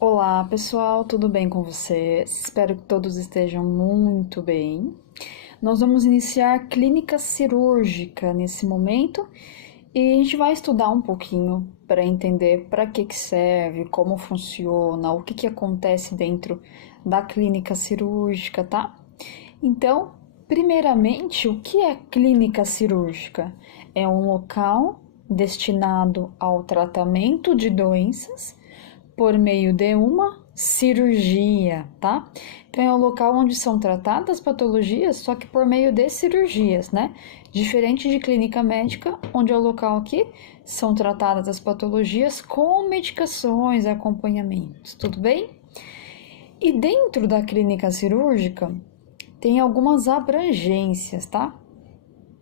Olá, pessoal, tudo bem com vocês? Espero que todos estejam muito bem. Nós vamos iniciar clínica cirúrgica nesse momento e a gente vai estudar um pouquinho para entender para que serve, como funciona, o que acontece dentro da clínica cirúrgica, tá? Então, primeiramente, o que é clínica cirúrgica? É um local destinado ao tratamento de doenças por meio de uma cirurgia, tá? Então é o local onde são tratadas patologias, só que por meio de cirurgias, né? Diferente de clínica médica, onde é o local que são tratadas as patologias com medicações, acompanhamentos, tudo bem? E dentro da clínica cirúrgica tem algumas abrangências, tá?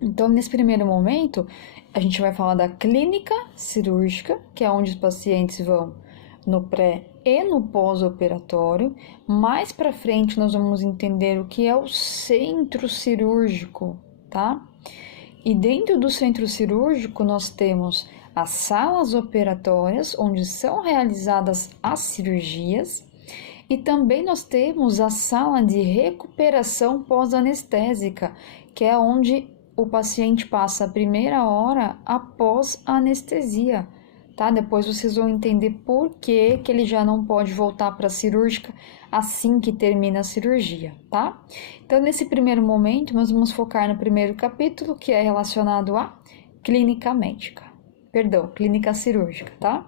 Então, nesse primeiro momento, a gente vai falar da clínica cirúrgica, que é onde os pacientes vão no pré e no pós-operatório. Mais para frente, nós vamos entender o que é o centro cirúrgico, tá? E dentro do centro cirúrgico, nós temos as salas operatórias, onde são realizadas as cirurgias, e também nós temos a sala de recuperação pós-anestésica, que é onde o paciente passa a primeira hora após a anestesia, tá? Depois vocês vão entender por que ele já não pode voltar para a cirúrgica assim que termina a cirurgia, tá? Então, nesse primeiro momento, nós vamos focar no primeiro capítulo, que é relacionado à clínica médica. Perdão, clínica cirúrgica, tá?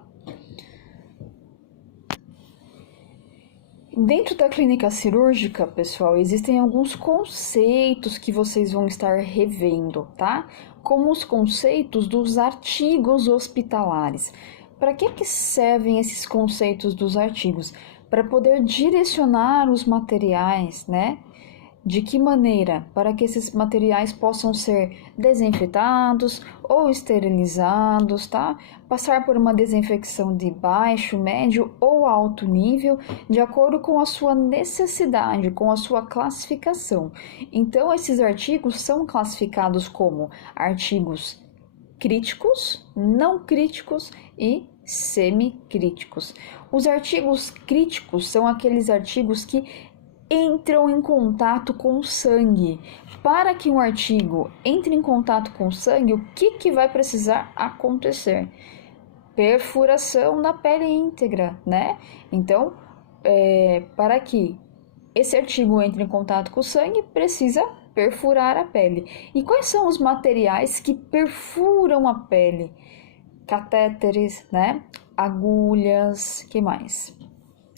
Dentro da clínica cirúrgica, pessoal, existem alguns conceitos que vocês vão estar revendo, tá? Como os conceitos dos artigos hospitalares. Para que servem esses conceitos dos artigos? Para poder direcionar os materiais, né? De que maneira? Para que esses materiais possam ser desinfetados ou esterilizados, tá? Passar por uma desinfecção de baixo, médio ou alto nível, de acordo com a sua necessidade, com a sua classificação. Então, esses artigos são classificados como artigos críticos, não críticos e semicríticos. Os artigos críticos são aqueles artigos que entram em contato com o sangue. Para que um artigo entre em contato com o sangue, o que vai precisar acontecer? Perfuração da pele íntegra, né? Então, para que esse artigo entre em contato com o sangue, precisa perfurar a pele. E quais são os materiais que perfuram a pele? Catéteres, né? Agulhas, que mais?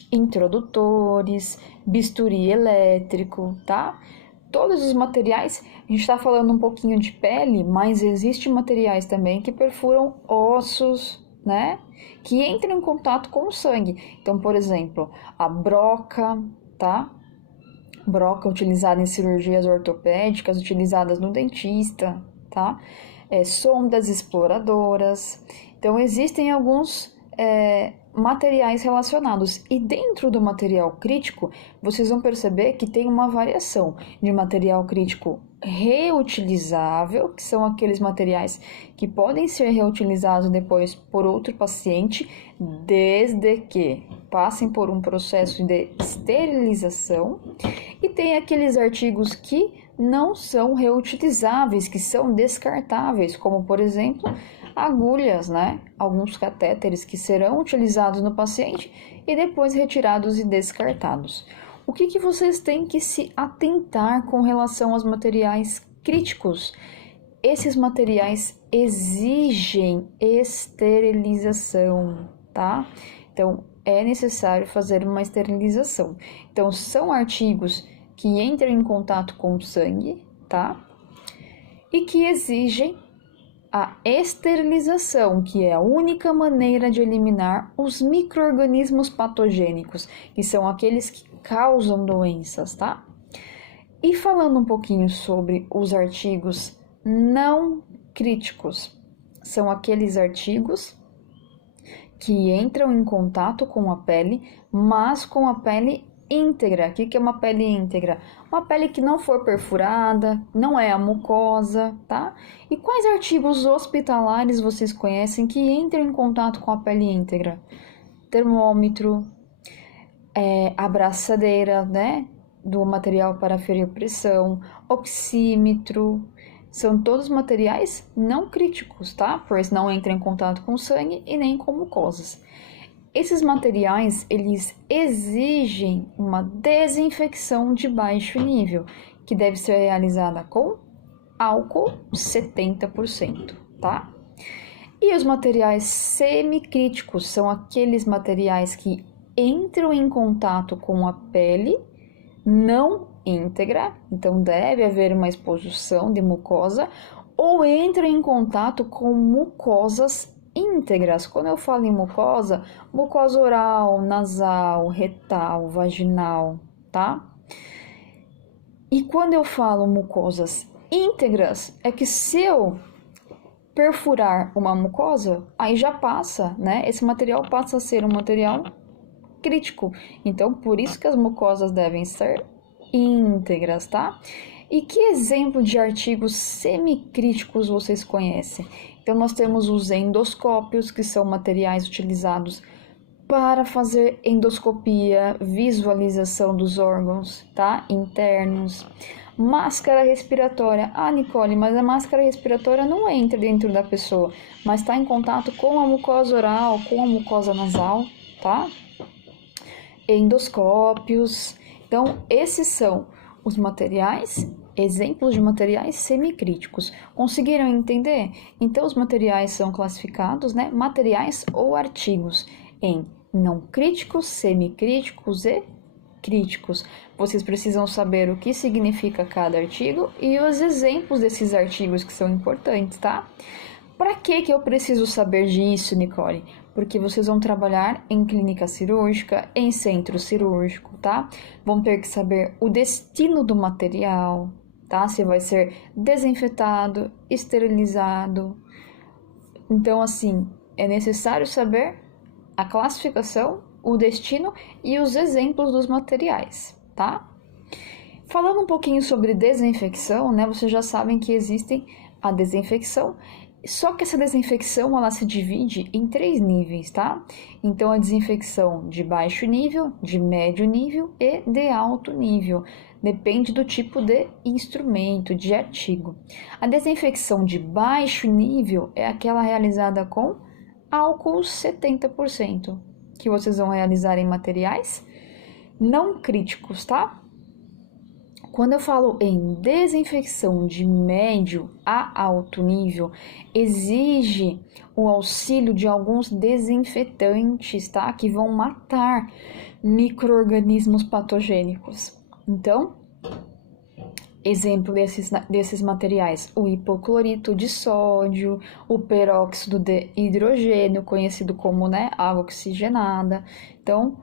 Introdutores, bisturi elétrico, tá? Todos os materiais, a gente está falando um pouquinho de pele, mas existem materiais também que perfuram ossos, né? Que entram em contato com o sangue. Então, por exemplo, a broca, tá? Broca utilizada em cirurgias ortopédicas, utilizadas no dentista, tá? Sondas exploradoras. Então, existem alguns materiais relacionados. E dentro do material crítico, vocês vão perceber que tem uma variação de material crítico reutilizável, que são aqueles materiais que podem ser reutilizados depois por outro paciente, desde que passem por um processo de esterilização, e tem aqueles artigos que não são reutilizáveis, que são descartáveis, como por exemplo agulhas, né? Alguns catéteres que serão utilizados no paciente e depois retirados e descartados. O que vocês têm que se atentar com relação aos materiais críticos? Esses materiais exigem esterilização, tá? Então, é necessário fazer uma esterilização. Então, são artigos que entram em contato com o sangue, tá? E que exigem a esterilização, que é a única maneira de eliminar os micro-organismos patogênicos, que são aqueles que causam doenças, tá? E falando um pouquinho sobre os artigos não críticos, são aqueles artigos que entram em contato com a pele, mas com a pele íntegra. O que é uma pele íntegra? Uma pele que não for perfurada, não é a mucosa, tá? E quais artigos hospitalares vocês conhecem que entram em contato com a pele íntegra? Termômetro, abraçadeira, né, do material para aferir pressão, oxímetro, são todos materiais não críticos, tá? Pois não entram em contato com sangue e nem com mucosas. Esses materiais, eles exigem uma desinfecção de baixo nível, que deve ser realizada com álcool 70%, tá? E os materiais semicríticos são aqueles materiais que entram em contato com a pele não íntegra, então deve haver uma exposição de mucosa, ou entram em contato com mucosas íntegras. Quando eu falo em mucosa, mucosa oral, nasal, retal, vaginal, tá? E quando eu falo mucosas íntegras, é que se eu perfurar uma mucosa, aí já passa, né? Esse material passa a ser um material crítico. Então, por isso que as mucosas devem ser íntegras, tá? E que exemplo de artigos semicríticos vocês conhecem? Então, nós temos os endoscópios, que são materiais utilizados para fazer endoscopia, visualização dos órgãos, tá? Internos. Máscara respiratória. Ah, Nicole, mas a máscara respiratória não entra dentro da pessoa, mas está em contato com a mucosa oral, com a mucosa nasal, tá? Endoscópios. Então, esses são os materiais, exemplos de materiais semicríticos. Conseguiram entender? Então, os materiais são classificados, né? Materiais ou artigos em não críticos, semicríticos e críticos. Vocês precisam saber o que significa cada artigo e os exemplos desses artigos que são importantes, tá? Para que eu preciso saber disso, Nicole? Porque vocês vão trabalhar em clínica cirúrgica, em centro cirúrgico, tá? Vão ter que saber o destino do material, tá? Se vai ser desinfetado, esterilizado. Então, assim, é necessário saber a classificação, o destino e os exemplos dos materiais, tá? Falando um pouquinho sobre desinfecção, né? Vocês já sabem que existem a desinfecção, só que essa desinfecção ela se divide em 3 níveis, tá? Então, a desinfecção de baixo nível, de médio nível e de alto nível. Depende do tipo de instrumento, de artigo. A desinfecção de baixo nível é aquela realizada com álcool 70%, que vocês vão realizar em materiais não críticos, tá? Quando eu falo em desinfecção de médio a alto nível, exige o auxílio de alguns desinfetantes, tá? Que vão matar micro-organismos patogênicos. Então, exemplo desses materiais, o hipoclorito de sódio, o peróxido de hidrogênio, conhecido como, né, água oxigenada. Então,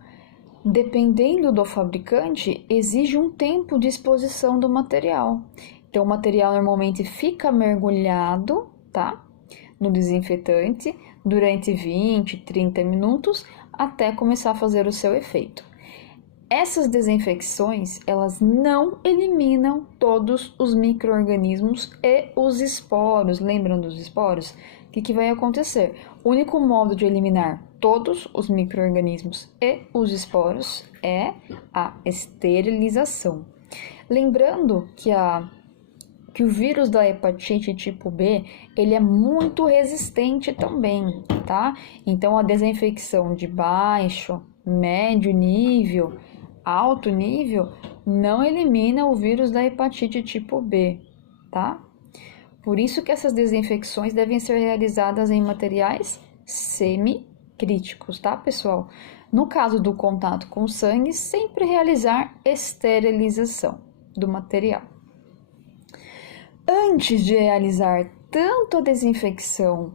dependendo do fabricante, exige um tempo de exposição do material. Então, o material normalmente fica mergulhado, tá? No desinfetante durante 20, 30 minutos até começar a fazer o seu efeito. Essas desinfecções, elas não eliminam todos os micro-organismos e os esporos. Lembram dos esporos? O que vai acontecer? O único modo de eliminar todos os micro-organismos e os esporos é a esterilização. Lembrando que o vírus da hepatite tipo B, ele é muito resistente também, tá? Então, a desinfecção de baixo, médio nível, alto nível, não elimina o vírus da hepatite tipo B, tá? Por isso que essas desinfecções devem ser realizadas em materiais semicríticos, tá, pessoal? No caso do contato com sangue, sempre realizar esterilização do material. Antes de realizar tanto a desinfecção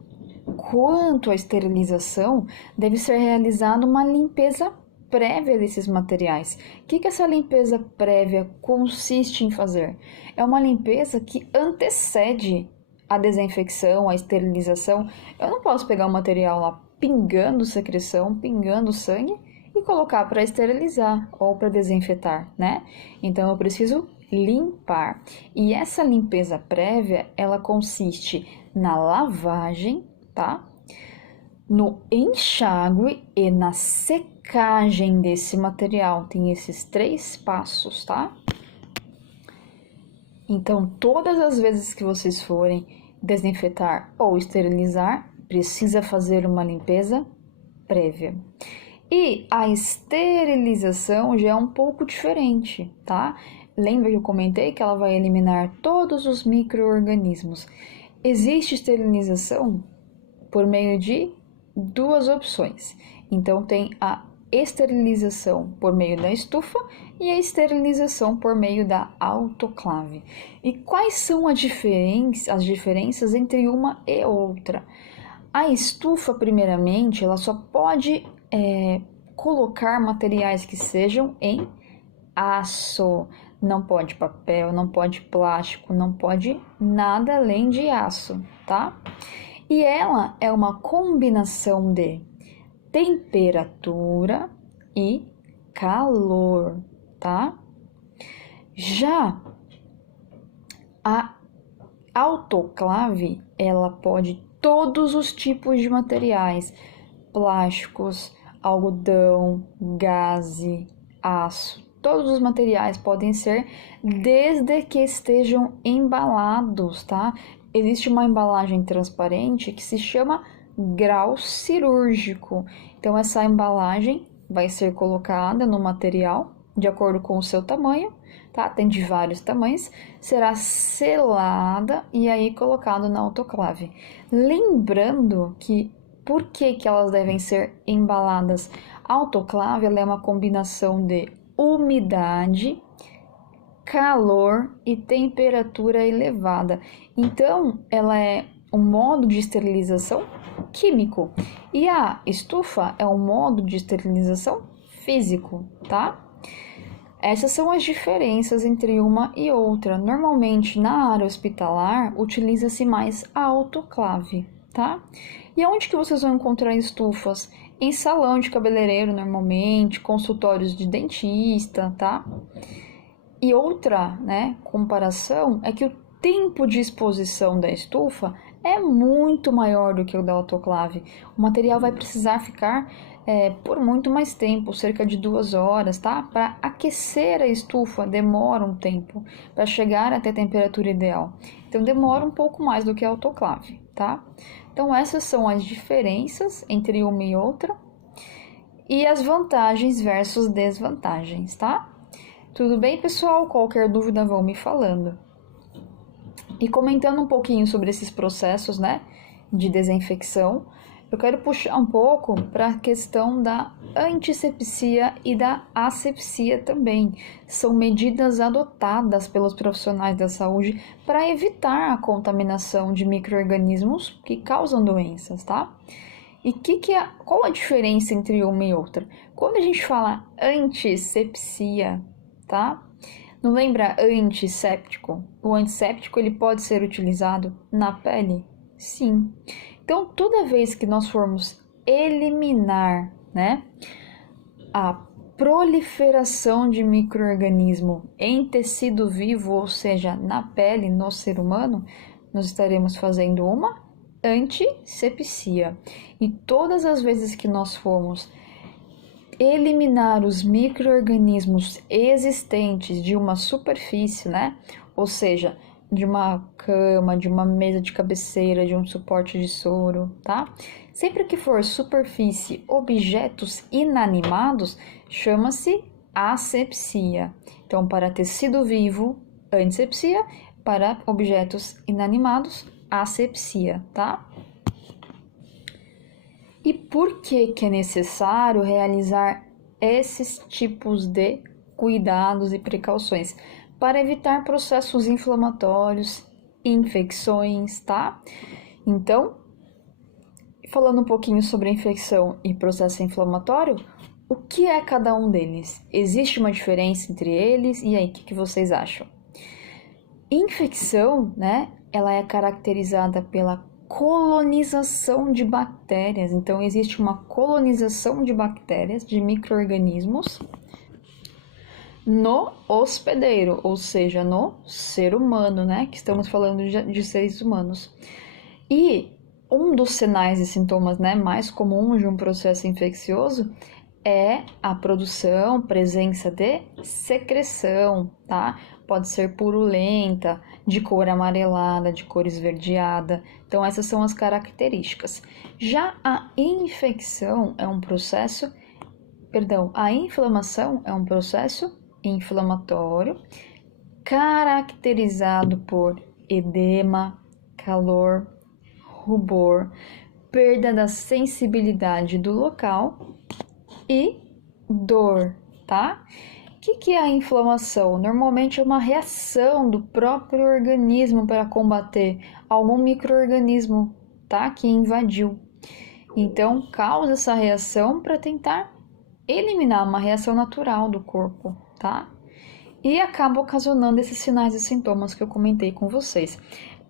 quanto a esterilização, deve ser realizada uma limpeza prévia desses materiais. O que essa limpeza prévia consiste em fazer? É uma limpeza que antecede a desinfecção, a esterilização. Eu não posso pegar o material lá pingando secreção, pingando sangue e colocar para esterilizar ou para desinfetar, né? Então eu preciso limpar. E essa limpeza prévia, ela consiste na lavagem, tá? no enxágue e na secagem desse material. Tem esses 3 passos, tá? Então, todas as vezes que vocês forem desinfetar ou esterilizar, precisa fazer uma limpeza prévia. E a esterilização já é um pouco diferente, tá? Lembra que eu comentei que ela vai eliminar todos os micro-organismos. Existe esterilização por meio de 2 opções. Então, tem a esterilização por meio da estufa e a esterilização por meio da autoclave. E quais são as diferenças entre uma e outra? A estufa, primeiramente, ela só pode colocar materiais que sejam em aço. Não pode papel, não pode plástico, não pode nada além de aço, tá? E ela é uma combinação de temperatura e calor, tá? Já a autoclave, ela pode todos os tipos de materiais, plásticos, algodão, gaze, aço. Todos os materiais podem ser, desde que estejam embalados, tá? Existe uma embalagem transparente que se chama grau cirúrgico. Então, essa embalagem vai ser colocada no material de acordo com o seu tamanho, tá? Tem de vários tamanhos, será selada e aí colocado na autoclave. Lembrando que por que elas devem ser embaladas? A autoclave ela é uma combinação de umidade, calor e temperatura elevada. Então, ela é um modo de esterilização químico e a estufa é um modo de esterilização físico, tá? Essas são as diferenças entre uma e outra. Normalmente, na área hospitalar, utiliza-se mais a autoclave, tá? E onde que vocês vão encontrar estufas? Em salão de cabeleireiro, normalmente, consultórios de dentista, tá? E outra, comparação é que o tempo de exposição da estufa é muito maior do que o da autoclave. O material vai precisar ficar por muito mais tempo, cerca de 2 horas, tá? Para aquecer a estufa demora um tempo para chegar até a temperatura ideal. Então demora um pouco mais do que a autoclave, tá? Então essas são as diferenças entre uma e outra e as vantagens versus desvantagens, tá? Tudo bem, pessoal? Qualquer dúvida vão me falando. E comentando um pouquinho sobre esses processos, de desinfecção, eu quero puxar um pouco para a questão da antisepsia e da asepsia também. São medidas adotadas pelos profissionais da saúde para evitar a contaminação de micro-organismos que causam doenças, tá? E qual a diferença entre uma e outra? Quando a gente fala antisepsia, tá? Não lembra antisséptico? O antisséptico ele pode ser utilizado na pele? Sim. Então, toda vez que nós formos eliminar, a proliferação de micro-organismo em tecido vivo, ou seja, na pele, no ser humano, nós estaremos fazendo uma antisepsia. E todas as vezes que nós formos eliminar os micro-organismos existentes de uma superfície, ou seja, de uma cama, de uma mesa de cabeceira, de um suporte de soro, tá? Sempre que for superfície, objetos inanimados, chama-se asepsia. Então, para tecido vivo, antisepsia, para objetos inanimados, asepsia, tá? E por que é necessário realizar esses tipos de cuidados e precauções? Para evitar processos inflamatórios, infecções, tá? Então, falando um pouquinho sobre a infecção e processo inflamatório, o que é cada um deles? Existe uma diferença entre eles? E aí, o que vocês acham? Infecção, ela é caracterizada pela colonização de bactérias. Então, existe uma colonização de bactérias, de micro-organismos, no hospedeiro, ou seja, no ser humano, que estamos falando de seres humanos. E um dos sinais e sintomas, né, mais comuns de um processo infeccioso é a produção, presença de secreção, tá? Pode ser purulenta, de cor amarelada, de cor esverdeada. Então, essas são as características. Já a infecção é um processo, a inflamação é um processo inflamatório caracterizado por edema, calor, rubor, perda da sensibilidade do local e dor, tá? O que é a inflamação? Normalmente é uma reação do próprio organismo para combater algum micro-organismo, tá? Que invadiu. Então, causa essa reação para tentar eliminar uma reação natural do corpo, tá? E acaba ocasionando esses sinais e sintomas que eu comentei com vocês.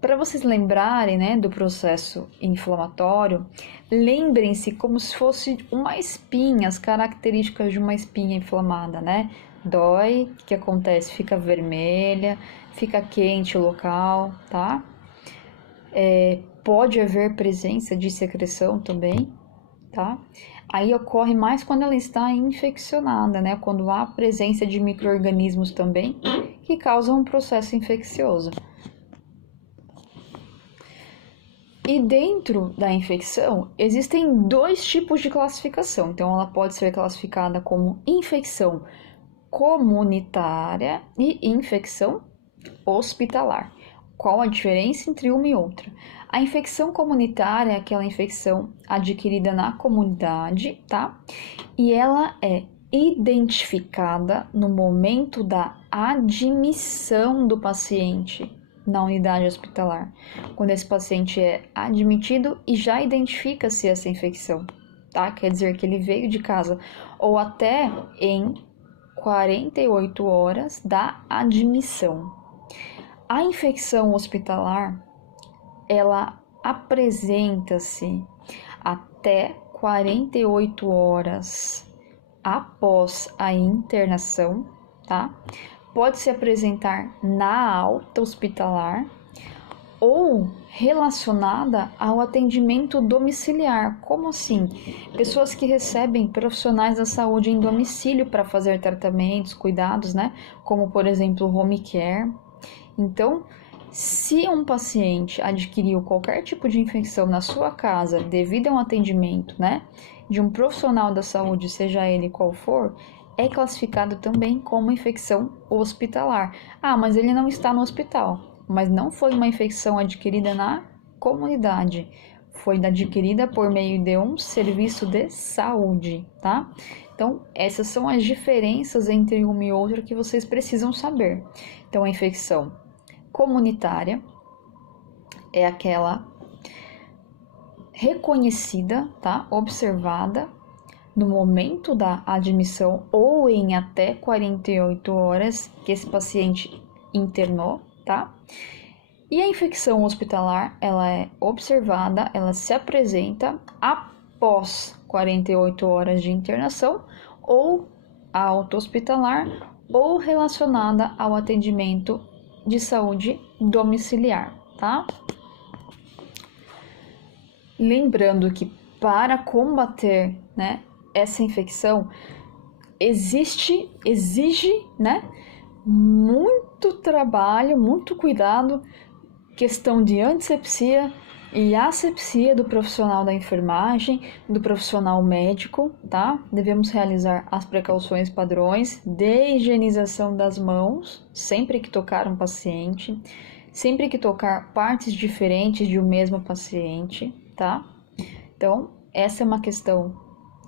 Para vocês lembrarem, né, do processo inflamatório, lembrem-se como se fosse uma espinha, as características de uma espinha inflamada, né? Dói, o que acontece? Fica vermelha, fica quente o local, tá? Pode haver presença de secreção também, tá? Aí ocorre mais quando ela está infeccionada, né? Quando há presença de micro-organismos também que causam um processo infeccioso. E dentro da infecção, existem dois tipos de classificação. Então, ela pode ser classificada como infecção comunitária e infecção hospitalar. Qual a diferença entre uma e outra? A infecção comunitária é aquela infecção adquirida na comunidade, tá? E ela é identificada no momento da admissão do paciente na unidade hospitalar, quando esse paciente é admitido e já identifica-se essa infecção, tá? Quer dizer que ele veio de casa, ou até em 48 horas da admissão. A infecção hospitalar, ela apresenta-se até 48 horas após a internação, tá? Pode se apresentar na alta hospitalar ou relacionada ao atendimento domiciliar. Como assim? Pessoas que recebem profissionais da saúde em domicílio para fazer tratamentos, cuidados, né? Como, por exemplo, home care. Então, se um paciente adquiriu qualquer tipo de infecção na sua casa devido a um atendimento, né, de um profissional da saúde, seja ele qual for, é classificado também como infecção hospitalar. Ah, mas ele não está no hospital. Mas não foi uma infecção adquirida na comunidade. Foi adquirida por meio de um serviço de saúde, tá? Então, essas são as diferenças entre uma e outra que vocês precisam saber. Então, a infecção comunitária é aquela reconhecida, tá? Observada no momento da admissão ou em até 48 horas que esse paciente internou, tá? E a infecção hospitalar, ela é observada, ela se apresenta após 48 horas de internação ou auto-hospitalar ou relacionada ao atendimento de saúde domiciliar, tá? Lembrando que para combater, né, essa infecção exige, né, muito trabalho, muito cuidado, questão de antisepsia e asepsia do profissional da enfermagem, do profissional médico, tá? Devemos realizar as precauções padrões de higienização das mãos, sempre que tocar um paciente, sempre que tocar partes diferentes de um mesmo paciente, tá? Então, essa é uma questão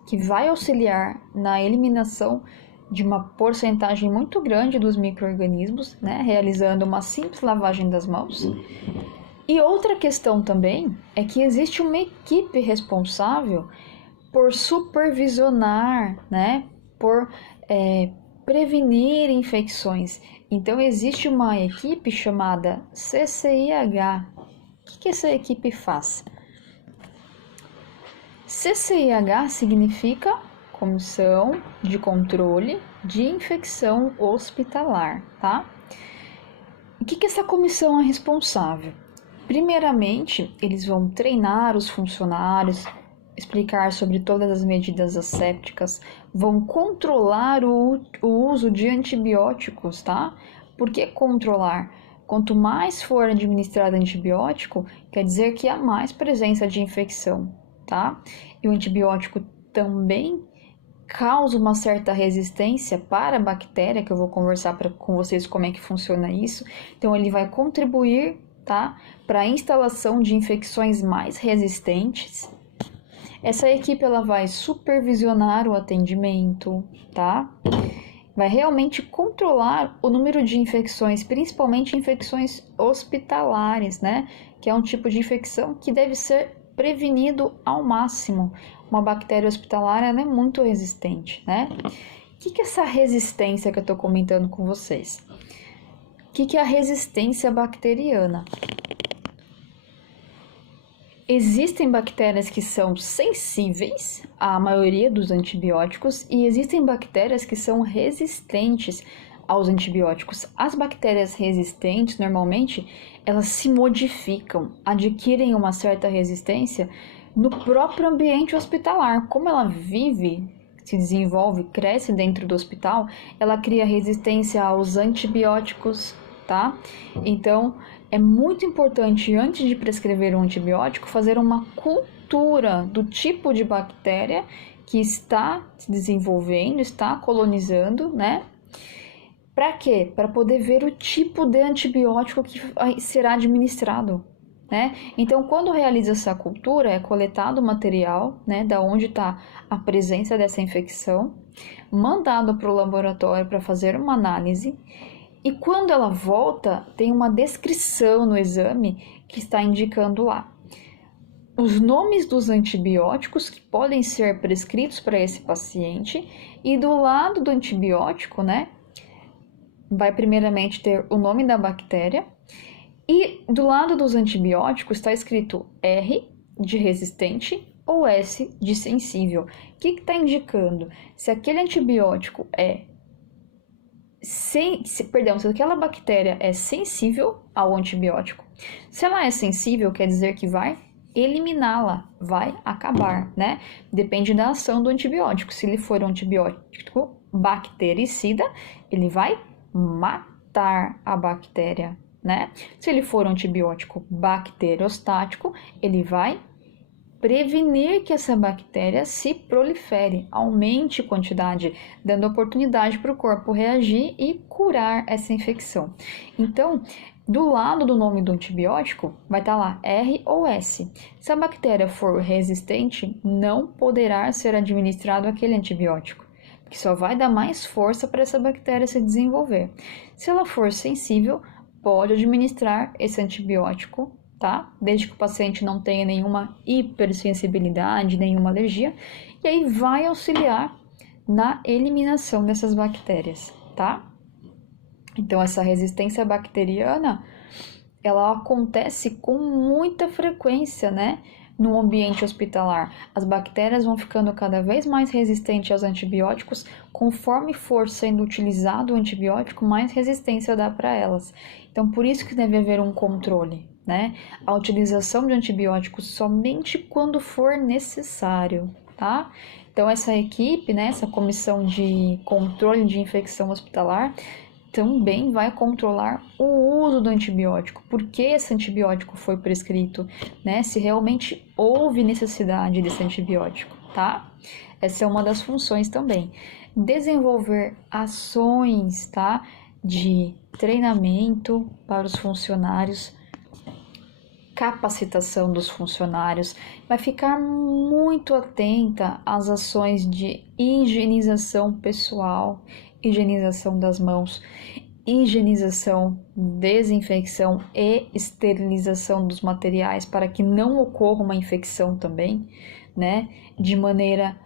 que vai auxiliar na eliminação de uma porcentagem muito grande dos micro-organismos, né? Realizando uma simples lavagem das mãos. E outra questão também é que existe uma equipe responsável por supervisionar, né, por prevenir infecções. Então, existe uma equipe chamada CCIH. O que essa equipe faz? CCIH significa Comissão de Controle de Infecção Hospitalar, tá? O que essa comissão é responsável? Primeiramente, eles vão treinar os funcionários, explicar sobre todas as medidas assépticas, vão controlar o uso de antibióticos, tá? Por que controlar? Quanto mais for administrado antibiótico, quer dizer que há mais presença de infecção, tá? E o antibiótico também causa uma certa resistência para a bactéria, que eu vou conversar com vocês como é que funciona isso. Então, ele vai contribuir, tá, para a instalação de infecções mais resistentes. Essa equipe ela vai supervisionar o atendimento, tá? Vai realmente controlar o número de infecções, principalmente infecções hospitalares, né? Que é um tipo de infecção que deve ser prevenido ao máximo. Uma bactéria hospitalar ela é muito resistente, né? O que é essa resistência que eu estou comentando com vocês? O que é a resistência bacteriana? Existem bactérias que são sensíveis à maioria dos antibióticos e existem bactérias que são resistentes aos antibióticos. As bactérias resistentes, normalmente, elas se modificam, adquirem uma certa resistência no próprio ambiente hospitalar. Como ela vive, se desenvolve, cresce dentro do hospital, ela cria resistência aos antibióticos, tá? Então, é muito importante, antes de prescrever um antibiótico, fazer uma cultura do tipo de bactéria que está se desenvolvendo, está colonizando, né? Para quê? Para poder ver o tipo de antibiótico que será administrado, né? Então, quando realiza essa cultura, é coletado o material, né, da onde está a presença dessa infecção, mandado para o laboratório para fazer uma análise. E quando ela volta, tem uma descrição no exame que está indicando lá os nomes dos antibióticos que podem ser prescritos para esse paciente, e do lado do antibiótico, né, vai primeiramente ter o nome da bactéria, e do lado dos antibióticos está escrito R de resistente ou S de sensível. O que está indicando? Se aquele antibiótico se aquela bactéria é sensível ao antibiótico. Se ela é sensível, quer dizer que vai eliminá-la, vai acabar, né? Depende da ação do antibiótico. Se ele for um antibiótico bactericida, ele vai matar a bactéria, né? Se ele for um antibiótico bacteriostático, ele vai prevenir que essa bactéria se prolifere, aumente a quantidade, dando oportunidade para o corpo reagir e curar essa infecção. Então, do lado do nome do antibiótico, vai estar lá R ou S. Se a bactéria for resistente, não poderá ser administrado aquele antibiótico, que só vai dar mais força para essa bactéria se desenvolver. Se ela for sensível, pode administrar esse antibiótico, tá? Desde que o paciente não tenha nenhuma hipersensibilidade, nenhuma alergia, e aí vai auxiliar na eliminação dessas bactérias, tá? Então, essa resistência bacteriana, ela acontece com muita frequência, né? No ambiente hospitalar. As bactérias vão ficando cada vez mais resistentes aos antibióticos, conforme for sendo utilizado o antibiótico, mais resistência dá para elas. Então, por isso que deve haver um controle, né? A utilização de antibióticos somente quando for necessário, tá? Então, essa equipe, né, essa comissão de controle de infecção hospitalar, também vai controlar o uso do antibiótico, por que esse antibiótico foi prescrito, né? Se realmente houve necessidade desse antibiótico, tá? Essa é uma das funções também. Desenvolver ações, tá? De treinamento para os funcionários, capacitação dos funcionários, vai ficar muito atenta às ações de higienização pessoal, higienização das mãos, higienização, desinfecção e esterilização dos materiais para que não ocorra uma infecção também, né? De maneira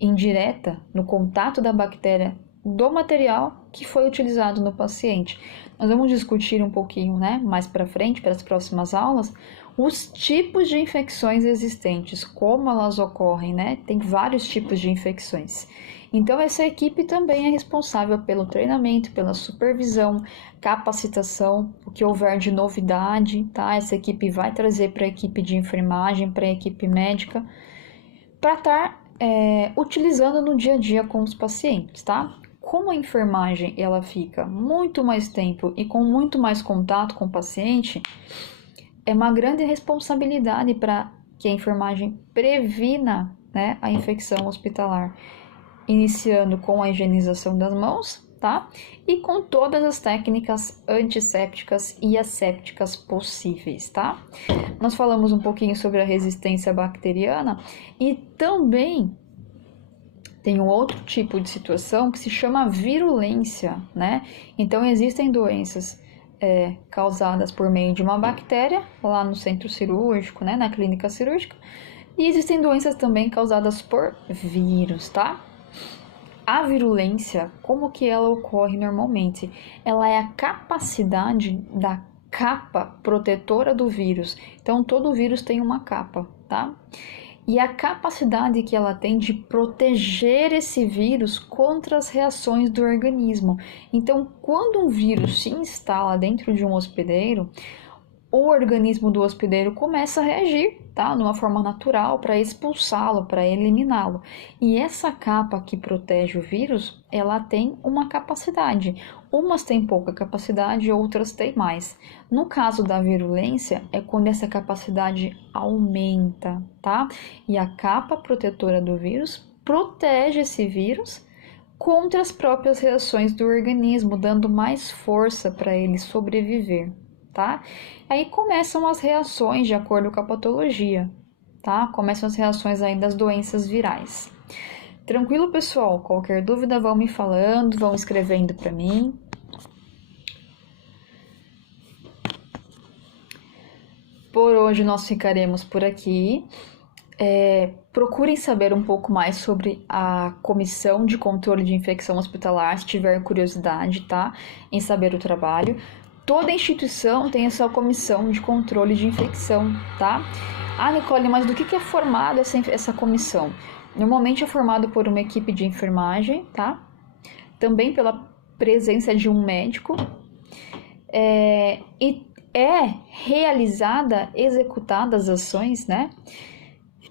indireta, no contato da bactéria do material que foi utilizado no paciente. Nós vamos discutir um pouquinho, né, mais para frente, para as próximas aulas, os tipos de infecções existentes, como elas ocorrem, né? Tem vários tipos de infecções. Então, essa equipe também é responsável pelo treinamento, pela supervisão, capacitação, o que houver de novidade, tá? Essa equipe vai trazer para a equipe de enfermagem, para a equipe médica, para estar utilizando no dia a dia com os pacientes, tá? Como a enfermagem ela fica muito mais tempo e com muito mais contato com o paciente, é uma grande responsabilidade para que a enfermagem previna, né, a infecção hospitalar, iniciando com a higienização das mãos, tá? E com todas as técnicas antissépticas e assépticas possíveis, tá? Nós falamos um pouquinho sobre a resistência bacteriana e também tem um outro tipo de situação que se chama virulência, né? Então, existem doenças causadas por meio de uma bactéria, lá no centro cirúrgico, né? Na clínica cirúrgica, e existem doenças também causadas por vírus, tá? A virulência, como que ela ocorre normalmente? Ela é a capacidade da capa protetora do vírus. Então, todo vírus tem uma capa, tá? E a capacidade que ela tem de proteger esse vírus contra as reações do organismo. Então, quando um vírus se instala dentro de um hospedeiro, o organismo do hospedeiro começa a reagir, tá? De uma forma natural para expulsá-lo, para eliminá-lo. E essa capa que protege o vírus, ela tem uma capacidade. Umas têm pouca capacidade, outras têm mais. No caso da virulência, é quando essa capacidade aumenta, tá? E a capa protetora do vírus protege esse vírus contra as próprias reações do organismo, dando mais força para ele sobreviver, tá? Aí começam as reações de acordo com a patologia, tá? Começam as reações aí das doenças virais. Tranquilo, pessoal? Qualquer dúvida, vão me falando, vão escrevendo para mim. Por hoje nós ficaremos por aqui. Procurem saber um pouco mais sobre a Comissão de Controle de Infecção Hospitalar, se tiver curiosidade, tá? Em saber o trabalho. Toda instituição tem a sua comissão de controle de infecção, tá? Ah, Nicole, mas do que é formada essa comissão? Normalmente é formado por uma equipe de enfermagem, tá? Também pela presença de um médico. E é realizada, executadas as ações, né?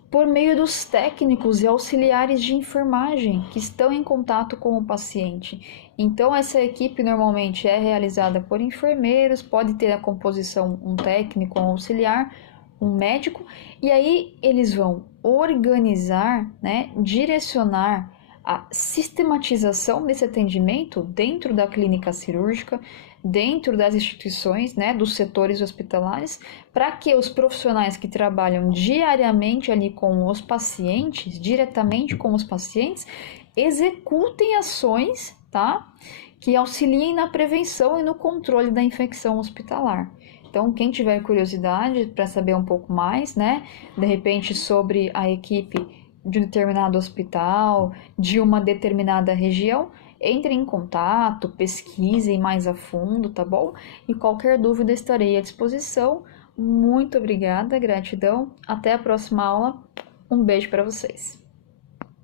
Por meio dos técnicos e auxiliares de enfermagem que estão em contato com o paciente. Então, essa equipe normalmente é realizada por enfermeiros, pode ter a composição um técnico, um auxiliar, um médico, e aí eles vão organizar, né, direcionar a sistematização desse atendimento dentro da clínica cirúrgica, dentro das instituições, né, dos setores hospitalares, para que os profissionais que trabalham diariamente ali com os pacientes, diretamente com os pacientes, executem ações, tá, que auxiliem na prevenção e no controle da infecção hospitalar. Então, quem tiver curiosidade para saber um pouco mais, né, de repente sobre a equipe de um determinado hospital, de uma determinada região, entre em contato, pesquisem mais a fundo, tá bom? E qualquer dúvida estarei à disposição. Muito obrigada, gratidão. Até a próxima aula. Um beijo para vocês.